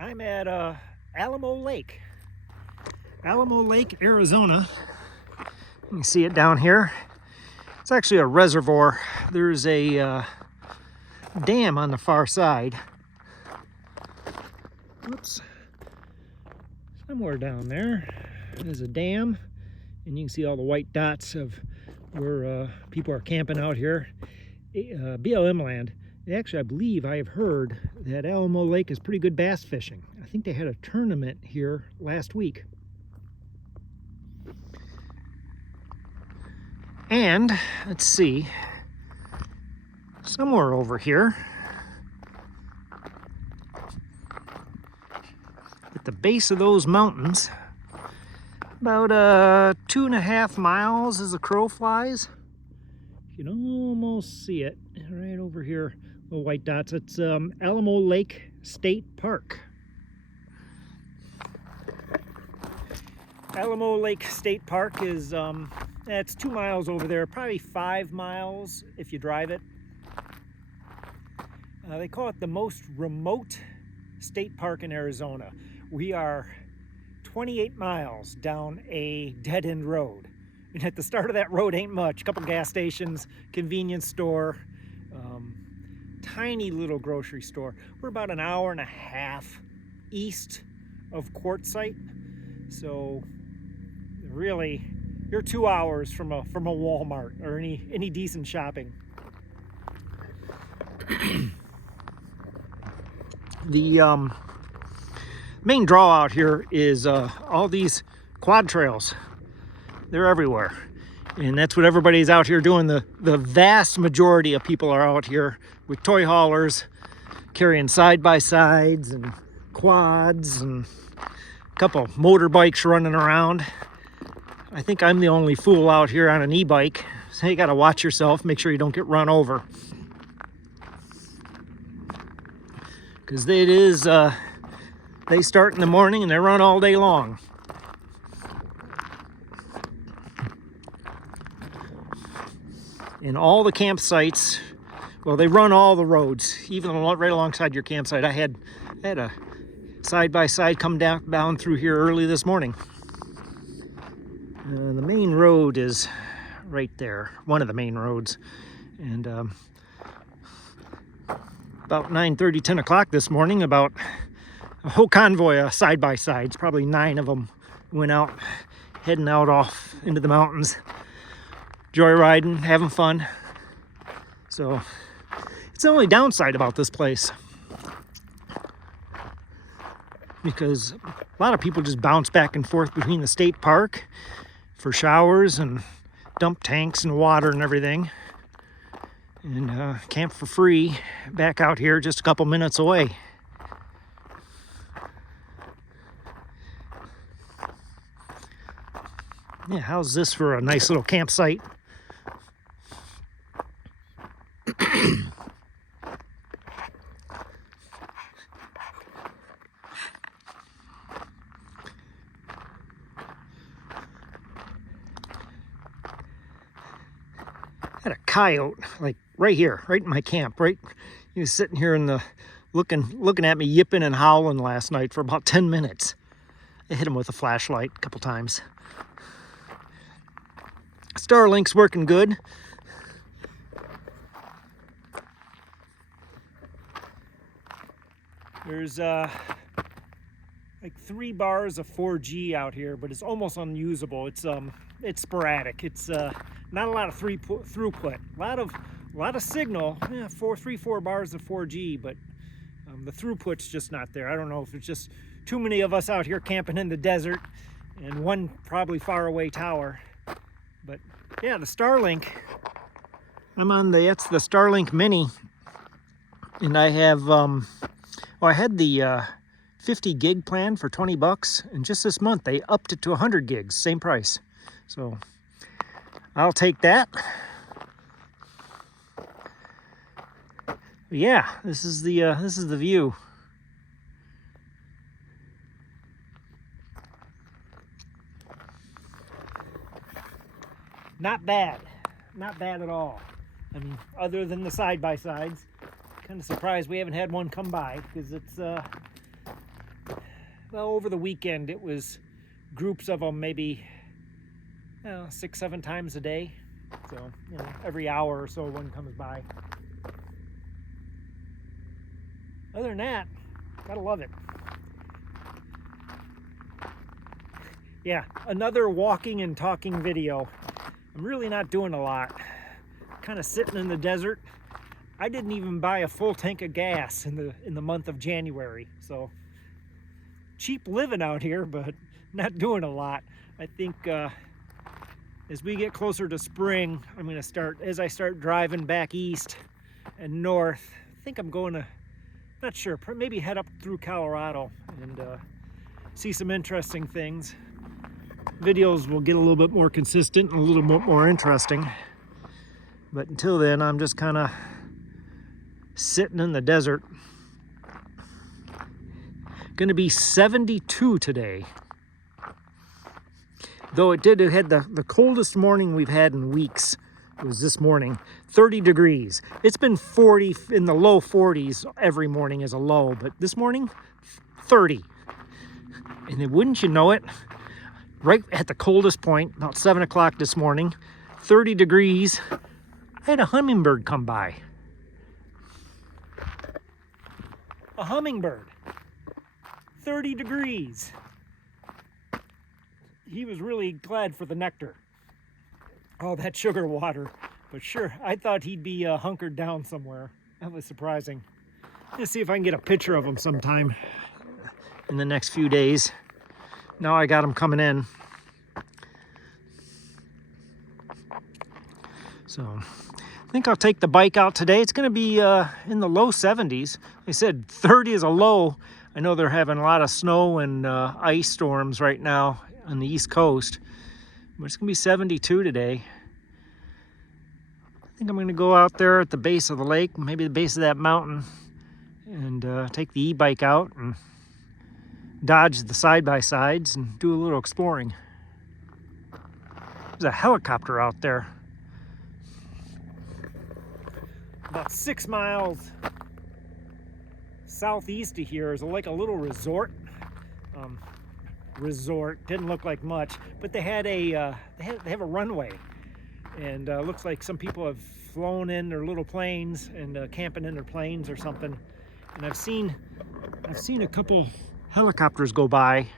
I'm at Alamo Lake. Alamo Lake, Arizona. You can see it down here. It's actually a reservoir. There's a dam on the far side. Whoops. Somewhere down there is a dam, and you can see all the white dots of where people are camping out here. BLM land. Actually, I believe I have heard that Alamo Lake is pretty good bass fishing. I think they had a tournament here last week. And let's see, somewhere over here at the base of those mountains, about 2.5 miles as the crow flies. You can almost see it right over here, little white dots. It's Alamo Lake State Park. Alamo Lake State Park is it's 2 miles over there, probably 5 miles if you drive it. They call it the most remote state park in Arizona. We are 28 miles down a dead-end road. And at the start of that road ain't much. A couple gas stations, convenience store, tiny little grocery store. We're about an hour and a half east of Quartzsite. So really, you're 2 hours from a Walmart or any decent shopping. The main draw out here is all these quad trails. They're everywhere, and that's what everybody's out here doing. The vast majority of people are out here with toy haulers, carrying side-by-sides and quads, and a couple motorbikes running around. I think I'm the only fool out here on an e-bike, so you gotta watch yourself, make sure you don't get run over. Because it is, they start in the morning and they run all day long. And all the campsites, well, they run all the roads, even right alongside your campsite. I had a side-by-side come down through here early this morning. The main road is right there, one of the main roads. And about 9:30, 10 o'clock this morning, about a whole convoy of side-by-sides, probably 9 of them, went out, heading out off into the mountains, joyriding, having fun. So it's the only downside about this place, because a lot of people just bounce back and forth between the state park for showers and dump tanks and water and everything, and camp for free back out here just a couple minutes away. Yeah, how's this for a nice little campsite? Had a coyote, like right here, right in my camp, right. He was sitting here in the looking at me, yipping and howling last night for about 10 minutes. I hit him with a flashlight a couple times. Starlink's working good. There's like 3 bars of 4G out here, but it's almost unusable. It's sporadic. It's not a lot of throughput. A lot of signal. Yeah, 4 bars of 4G, but the throughput's just not there. I don't know if it's just too many of us out here camping in the desert, and one probably far away tower. But yeah, the Starlink. I'm on it's the Starlink Mini, and I have I had the 50 gig plan for $20, and just this month they upped it to 100 gigs, same price. So I'll take that. Yeah, this is the view. Not bad at all. I mean, other than the side-by-sides. Kind of surprised we haven't had one come by, because it's well, over the weekend it was groups of them, maybe 6-7 times a day. So, every hour or so one comes by. Other than that, gotta love it. Yeah, another walking and talking video. I'm really not doing a lot. Kind of sitting in the desert. I didn't even buy a full tank of gas in the month of January. So cheap living out here, but not doing a lot. I think as we get closer to spring, I'm going to start, as I start driving back east and north, I think I'm going to, not sure, maybe head up through Colorado and see some interesting things. Videos will get a little bit more consistent and a little bit more interesting. But until then, I'm just kind of sitting in the desert. Going to be 72 today. Though it had the coldest morning we've had in weeks. It was this morning, 30 degrees. It's been 40, in the low 40s every morning as a low, but this morning, 30. And then wouldn't you know it, right at the coldest point, about 7 o'clock this morning, 30 degrees, I had a hummingbird come by. A hummingbird, 30 degrees. He was really glad for the nectar. Oh, that sugar water. But sure, I thought he'd be hunkered down somewhere. That was surprising. Let's see if I can get a picture of him sometime in the next few days. Now I got him coming in. So I think I'll take the bike out today. It's going to be in the low 70s. They said 30 is a low. I know they're having a lot of snow and ice storms right now on the East Coast. But it's going to be 72 today. I think I'm going to go out there at the base of the lake, maybe the base of that mountain, and take the e-bike out and dodge the side-by-sides and do a little exploring. There's a helicopter out there. About 6 miles southeast of here is like a little resort. Didn't look like much, but they had they have a runway, and looks like some people have flown in their little planes and camping in their planes or something. And I've seen a couple helicopters go by.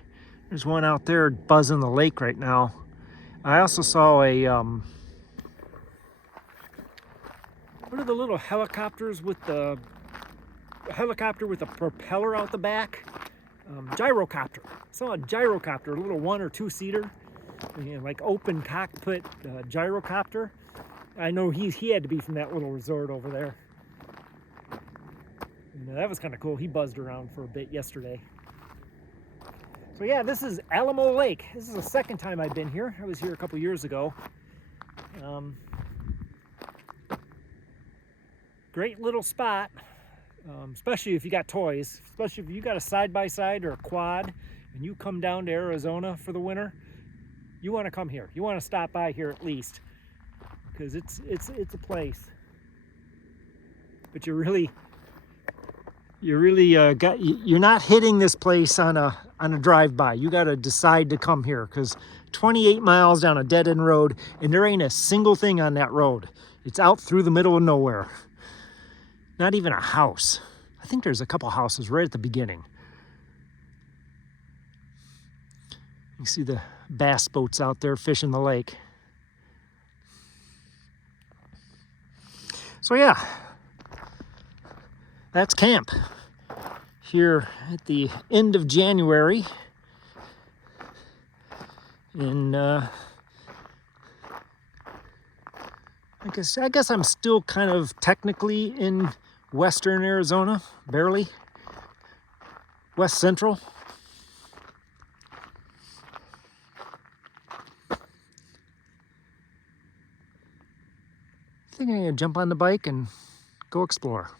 There's one out there buzzing the lake right now. I also saw a what are the little helicopters with the helicopter with a propeller out the back? Gyrocopter. I saw a gyrocopter, a little 1 or 2 seater, like open cockpit gyrocopter. I know he had to be from that little resort over there. And, that was kind of cool. He buzzed around for a bit yesterday. So yeah, this is Alamo Lake. This is the second time I've been here. I was here a couple years ago. Great little spot. Especially if you got toys, especially if you got a side-by-side or a quad and you come down to Arizona for the winter, you want to come here. You want to stop by here at least, because it's a place. But you're not hitting this place on a drive-by. You got to decide to come here, because 28 miles down a dead-end road, and there ain't a single thing on that road. It's out through the middle of nowhere. Not even a house. I think there's a couple houses right at the beginning. You see the bass boats out there fishing the lake. So yeah, that's camp here at the end of January. And I guess I'm still kind of technically in western Arizona, barely. West Central. I think I'm gonna jump on the bike and go explore.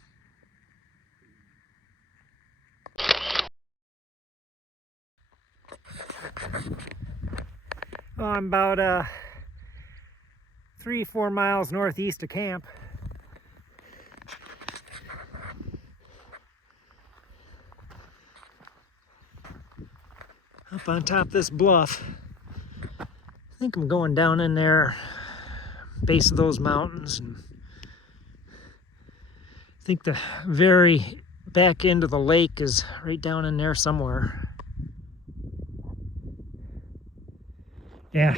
Well, I'm about 3-4 miles northeast of camp. up on top of this bluff. I think I'm going down in there, base of those mountains, and I think the very back end of the lake is right down in there somewhere. Yeah.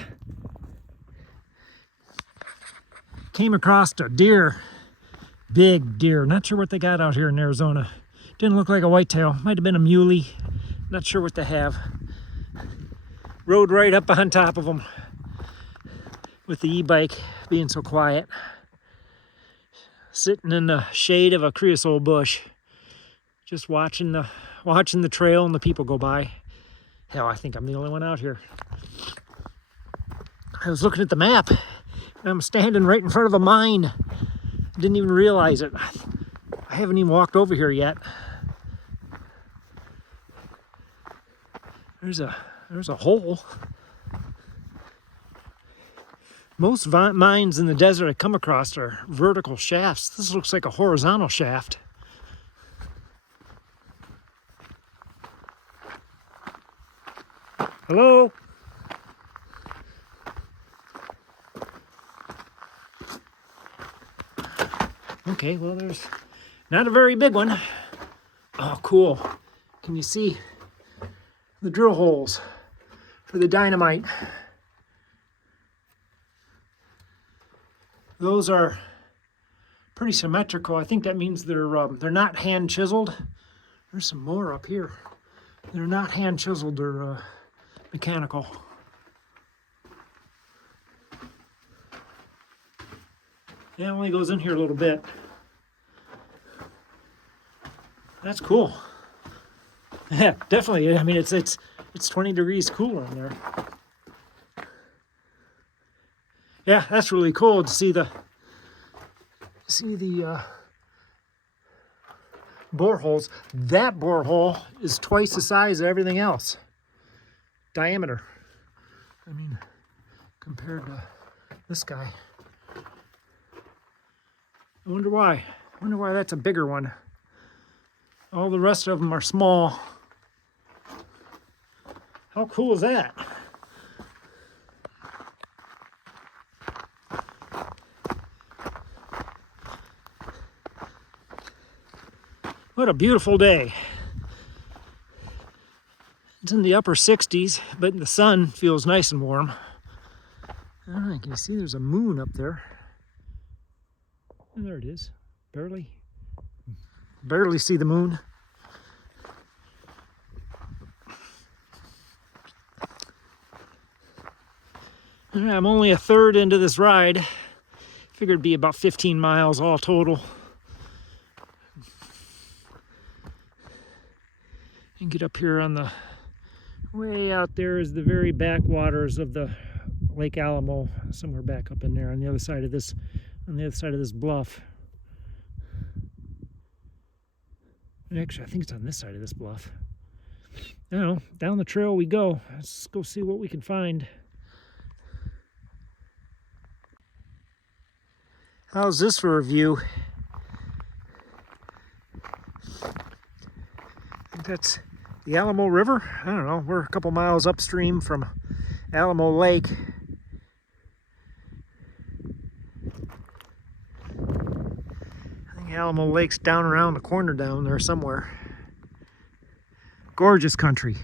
Came across a deer, big deer. Not sure what they got out here in Arizona. Didn't look like a whitetail. Might have been a muley. Not sure what they have. Rode right up on top of them with the e-bike being so quiet. Sitting in the shade of a creosote bush, just watching the trail and the people go by. Hell, I think I'm the only one out here. I was looking at the map, and I'm standing right in front of a mine. Didn't even realize it. I haven't even walked over here yet. There's a hole. Most mines in the desert I come across are vertical shafts. This looks like a horizontal shaft. Hello? Okay, well, there's not a very big one. Oh, cool. Can you see the drill holes for the dynamite? Those are pretty symmetrical. I think that means they're not hand chiseled. There's some more up here. They're not hand chiseled, they're mechanical. Yeah, it only goes in here a little bit. That's cool. Yeah, definitely. I mean, it's 20 degrees cooler in there. Yeah, that's really cool to see the boreholes. That borehole is twice the size of everything else. Diameter. I mean, compared to this guy. I wonder why. I wonder why that's a bigger one. All the rest of them are small. How cool is that? What a beautiful day. It's in the upper 60s, but the sun feels nice and warm. All right, can you see there's a moon up there? And there it is. Barely see the moon. All right, I'm only a third into this ride. Figured it'd be about 15 miles all total. And get up here on the way out there is the very backwaters of the Lake Alamo, somewhere back up in there on the other side of this bluff. And actually, I think it's on this side of this bluff. I don't know, down the trail we go. Let's go see what we can find. How's this for a view? I think that's the Alamo River. I don't know, we're a couple miles upstream from Alamo Lake. I think Alamo Lake's down around the corner down there somewhere. Gorgeous country.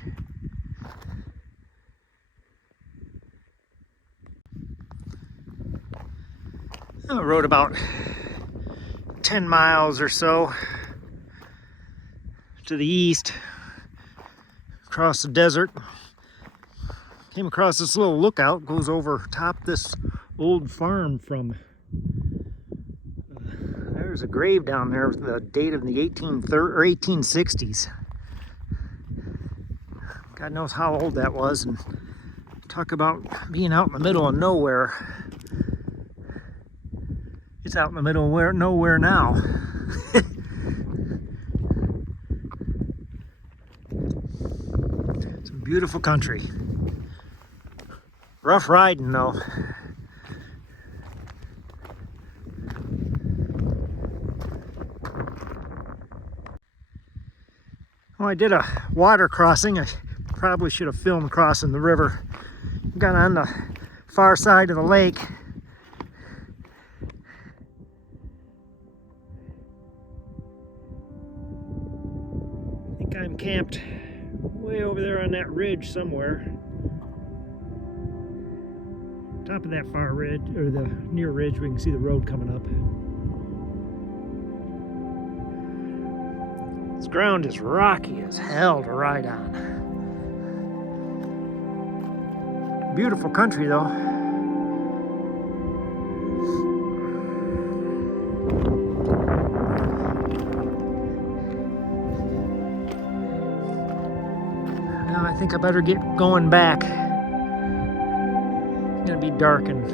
I rode about 10 miles or so to the east, across the desert. Came across this little lookout, goes over top this old farm from, there's a grave down there with the date of the 1860s. God knows how old that was, and talk about being out in the middle of nowhere. It's out in the middle of nowhere now. Some beautiful country. Rough riding though. Well, I did a water crossing. I Probably should have filmed crossing the river. Got on the far side of the lake. I think I'm camped way over there on that ridge somewhere. Top of that far ridge, or the near ridge, we can see the road coming up. This ground is rocky as hell to ride on. Beautiful country though. Now I think I better get going back. It's gonna be dark in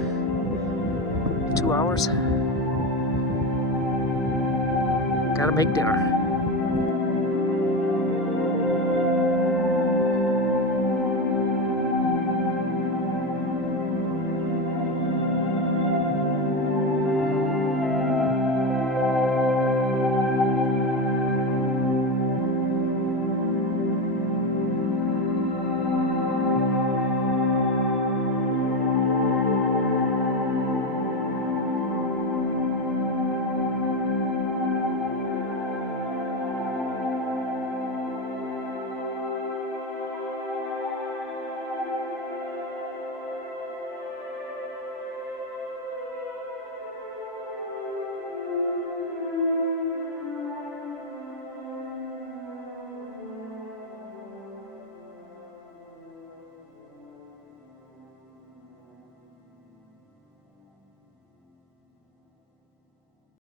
2 hours. Gotta make dinner.